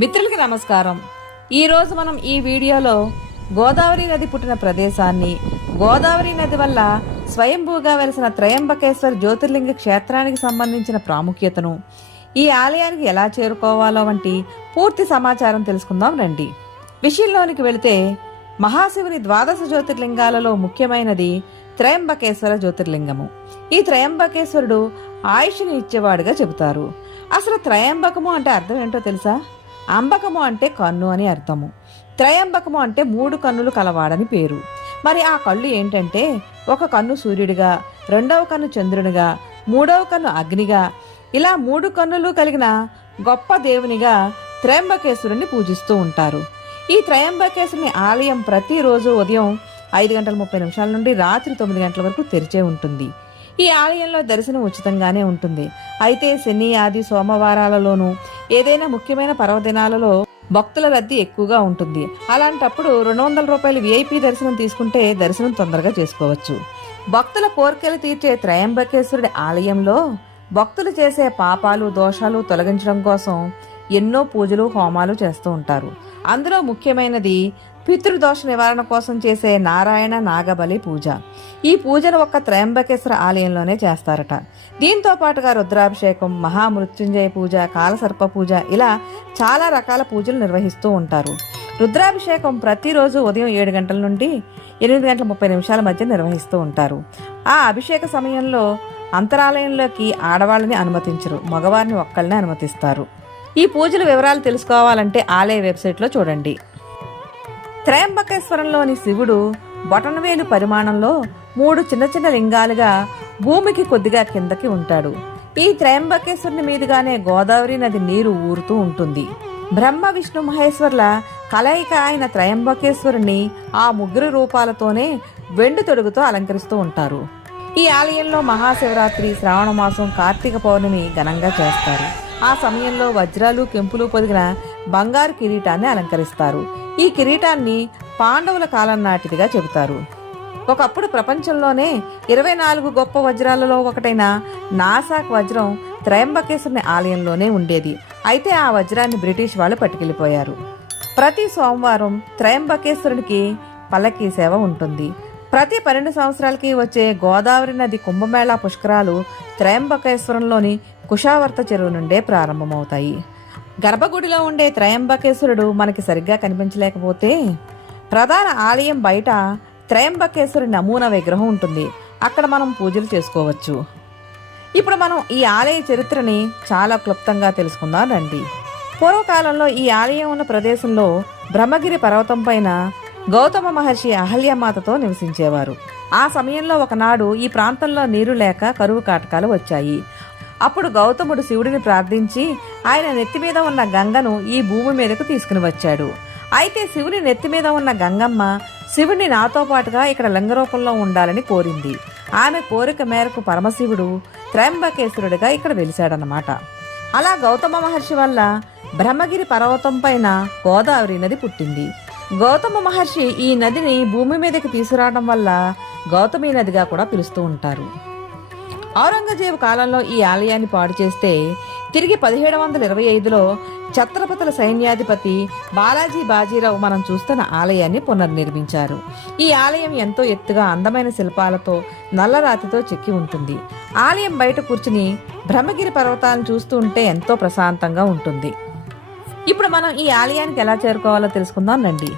మిత్రులకి నమస్కారం. ఈరోజు మనం ఈ వీడియోలో గోదావరి నది పుట్టిన ప్రదేశాన్ని గోదావరి నది వల్ల స్వయంభూగా వెలిసిన త్రయంబకేశ్వర జ్యోతిర్లింగ క్షేత్రానికి సంబంధించిన ప్రాముఖ్యతను ఈ ఆలయానికి ఎలా చేరుకోవాలో వంటి పూర్తి సమాచారం తెలుసుకుందాం రండి. విషయంలోనికి వెళితే మహాశివుని ద్వాదశ జ్యోతిర్లింగాలలో ముఖ్యమైనది త్రయంబకేశ్వర జ్యోతిర్లింగము. ఈ త్రయంబకేశ్వరుడు ఆయుష్ని ఇచ్చేవాడుగా చెబుతారు. అసలు త్రయంబకము అంటే అర్థం ఏంటో తెలుసా? అంబకము అంటే కన్ను అని అర్థము. త్రయంబకము అంటే మూడు కన్నులు కలవాడని పేరు. మరి ఆ కళ్ళు ఏంటంటే ఒక కన్ను సూర్యుడిగా రెండవ కన్ను చంద్రునిగా మూడవ కన్ను అగ్నిగా ఇలా మూడు కన్నులు కలిగిన గొప్ప దేవునిగా త్రయంబకేశ్వరుని పూజిస్తూ ఉంటారు. ఈ త్రయంబకేశ్వరుని ఆలయం ప్రతిరోజు ఉదయం ఐదు గంటల ముప్పై నిమిషాల నుండి రాత్రి తొమ్మిది గంటల వరకు తెరిచే ఉంటుంది. ఈ ఆలయంలో దర్శనం ఉచితంగానే ఉంటుంది. అయితే శని ఆది సోమవారాలలోనూ ఏదైనా ముఖ్యమైన పర్వదినాలలో భక్తుల రద్దీ ఎక్కువగా ఉంటుంది. అలాంటప్పుడు రెండు వందల రూపాయలు విఐపి దర్శనం తీసుకుంటే దర్శనం తొందరగా చేసుకోవచ్చు. భక్తుల కోరికలు తీర్చే త్రయంబకేశ్వరుడి ఆలయంలో భక్తులు చేసే పాపాలు దోషాలు తొలగించడం కోసం ఎన్నో పూజలు హోమాలు చేస్తూ ఉంటారు. అందులో ముఖ్యమైనది పితృదోష నివారణ కోసం చేసే నారాయణ నాగబలి పూజ. ఈ పూజను ఒక్క త్రయంబకేశ్వర ఆలయంలోనే చేస్తారట. దీంతో పాటుగా రుద్రాభిషేకం మహామృత్యుంజయ పూజ కాలసర్ప పూజ ఇలా చాలా రకాల పూజలు నిర్వహిస్తూ ఉంటారు. రుద్రాభిషేకం ప్రతిరోజు ఉదయం ఏడు గంటల నుండి ఎనిమిది గంటల ముప్పై నిమిషాల మధ్య నిర్వహిస్తూ ఉంటారు. ఆ అభిషేక సమయంలో అంతరాలయంలోకి ఆడవాళ్ళని అనుమతించరు. మగవారిని ఒక్కళ్ళనే అనుమతిస్తారు. ఈ పూజల వివరాలు తెలుసుకోవాలంటే ఆలయ వెబ్సైట్లో చూడండి. త్రయంబకేశ్వరంలోని శివుడు బొటనవేలు పరిమాణంలో మూడు చిన్న చిన్న లింగాలుగా భూమికి కొద్దిగా కిందకి ఉంటాడు. ఈ త్రయంబకేశ్వరుని మీదుగానే గోదావరి నది నీరు ఊరుతూ ఉంటుంది. బ్రహ్మ విష్ణు మహేశ్వర్ల కలయిక అయిన త్రయంబకేశ్వరుని ఆ ముగ్గురు రూపాలతోనే వెండి తొడుగుతో అలంకరిస్తూ ఉంటారు. ఈ ఆలయంలో మహాశివరాత్రి శ్రావణ మాసం కార్తీక పౌర్ణమి ఘనంగా చేస్తారు. ఆ సమయంలో వజ్రాలు కెంపులు పొదిగిన బంగారు కిరీటాన్ని అలంకరిస్తారు. ఈ కిరీటాన్ని పాండవుల కాలం నాటిదిగా చెబుతారు. ఒకప్పుడు ప్రపంచంలోనే ఇరవై నాలుగు గొప్ప వజ్రాలలో ఒకటైన నాసాక్ వజ్రం త్రయంబకేశ్వరుని ఆలయంలోనే ఉండేది. అయితే ఆ వజ్రాన్ని బ్రిటిష్ వాళ్ళు పట్టుకెళ్ళిపోయారు. ప్రతి సోమవారం త్రయంబకేశ్వరునికి పల్లకీ సేవ ఉంటుంది. ప్రతి పన్నెండు సంవత్సరాలకి వచ్చే గోదావరి నది కుంభమేళా పుష్కరాలు త్రయంబకేశ్వరంలోని కుషావర్త చెరువు నుండే ప్రారంభమవుతాయి. గర్భగుడిలో ఉండే త్రయంబకేశ్వరుడు మనకి సరిగ్గా కనిపించలేకపోతే ప్రధాన ఆలయం బయట త్రయంబకేశ్వరి నమూనా విగ్రహం ఉంటుంది. అక్కడ మనం పూజలు చేసుకోవచ్చు. ఇప్పుడు మనం ఈ ఆలయ చరిత్రని చాలా క్లుప్తంగా తెలుసుకుందాం రండి. పూర్వకాలంలో ఈ ఆలయం ఉన్న ప్రదేశంలో బ్రహ్మగిరి పర్వతం పైన గౌతమ మహర్షి అహల్యమాతతో నివసించేవారు. ఆ సమయంలో ఒకనాడు ఈ ప్రాంతంలో నీరు లేక కరువు కాటకాలు వచ్చాయి. అప్పుడు గౌతముడు శివుడిని ప్రార్థించి ఆయన నెత్తి మీద ఉన్న గంగను ఈ భూమి మీదకు తీసుకుని వచ్చాడు. అయితే శివుని నెత్తి మీద ఉన్న గంగమ్మ శివుడిని నాతో పాటుగా ఇక్కడ లింగరూపంలో ఉండాలని కోరింది. ఆమె కోరిక మేరకు పరమశివుడు త్రయంబకేశ్వరుడిగా ఇక్కడ వెలిశాడనమాట అలా గౌతమ మహర్షి వల్ల బ్రహ్మగిరి పర్వతం పైన గోదావరి నది పుట్టింది. గౌతమ మహర్షి ఈ నదిని భూమి మీదకి తీసుకురావడం వల్ల గౌతమి నదిగా కూడా పిలుస్తూ ఉంటారు. ఔరంగజేబు కాలంలో ఈ ఆలయాన్ని పాడు చేస్తే తిరిగి పదిహేడు వందల ఇరవై ఐదులో ఛత్రపతుల సైన్యాధిపతి బాలాజీ బాజీరావు మనం చూస్తున్న ఆలయాన్ని పునర్నిర్మించారు. ఈ ఆలయం ఎంతో ఎత్తుగా అందమైన శిల్పాలతో నల్లరాతితో చెక్కి ఉంటుంది. ఆలయం బయట కూర్చుని బ్రహ్మగిరి పర్వతాలను చూస్తూ ఉంటే ఎంతో ప్రశాంతంగా ఉంటుంది. ఇప్పుడు మనం ఈ ఆలయానికి ఎలా చేరుకోవాలో తెలుసుకుందాం రండి.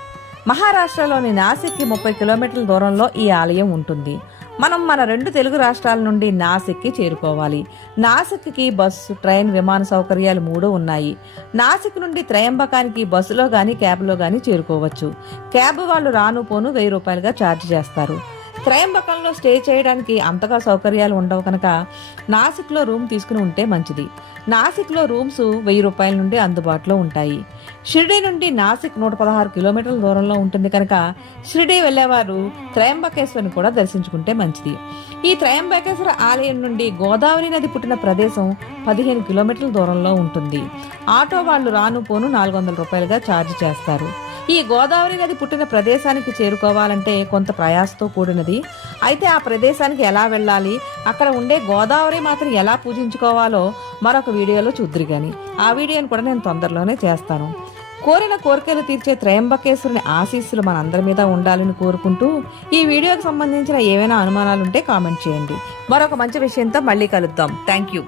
మహారాష్ట్రలోని నాసిక్కి ముప్పై కిలోమీటర్ల దూరంలో ఈ ఆలయం ఉంటుంది. మనం మన రెండు తెలుగు రాష్ట్రాల నుండి నాసిక్కి చేరుకోవాలి. నాసిక్కి బస్సు ట్రైన్ విమాన సౌకర్యాలు మూడు ఉన్నాయి. నాసిక్ నుండి త్రయంబకానికి బస్సులో కానీ క్యాబ్లో కానీ చేరుకోవచ్చు. క్యాబ్ వాళ్ళు రాను పోను వెయ్యి రూపాయలుగా ఛార్జ్ చేస్తారు. త్రయంబకంలో స్టే చేయడానికి అంతగా సౌకర్యాలు ఉండవు కనుక నాసిక్లో రూమ్ తీసుకుని ఉంటే మంచిది. నాసిక్లో రూమ్స్ వెయ్యి రూపాయల నుండి అందుబాటులో ఉంటాయి. షిరిడి నుండి నాసిక్ నూట పదహారు కిలోమీటర్ల దూరంలో ఉంటుంది కనుక షిరిడి వెళ్ళేవారు త్రయంబకేశ్వరిని కూడా దర్శించుకుంటే మంచిది. ఈ త్రయంబకేశ్వర ఆలయం నుండి గోదావరి నది పుట్టిన ప్రదేశం పదిహేను కిలోమీటర్ల దూరంలో ఉంటుంది. ఆటో వాళ్ళు రాను పోను నాలుగు వందల రూపాయలుగా ఛార్జ్ చేస్తారు. ఈ గోదావరి నది పుట్టిన ప్రదేశానికి చేరుకోవాలంటే కొంత ప్రయాసతో కూడినది. అయితే ఆ ప్రదేశానికి ఎలా వెళ్ళాలి? అక్కడ ఉండే గోదావరి మాత్రం ఎలా పూజించుకోవాలో మరొక వీడియోలో చూద్దరు కానీ ఆ వీడియోని కూడా నేను తొందరలోనే చేస్తాను. కోరిన కోరికలు తీర్చే త్రయంబకేశ్వరుని ఆశీస్సులు మనందరి మీద ఉండాలని కోరుకుంటూ ఈ వీడియోకి సంబంధించిన ఏవైనా అనుమానాలుంటే కామెంట్ చేయండి. మరొక మంచి విషయంతో మళ్ళీ కలుద్దాం. Thank you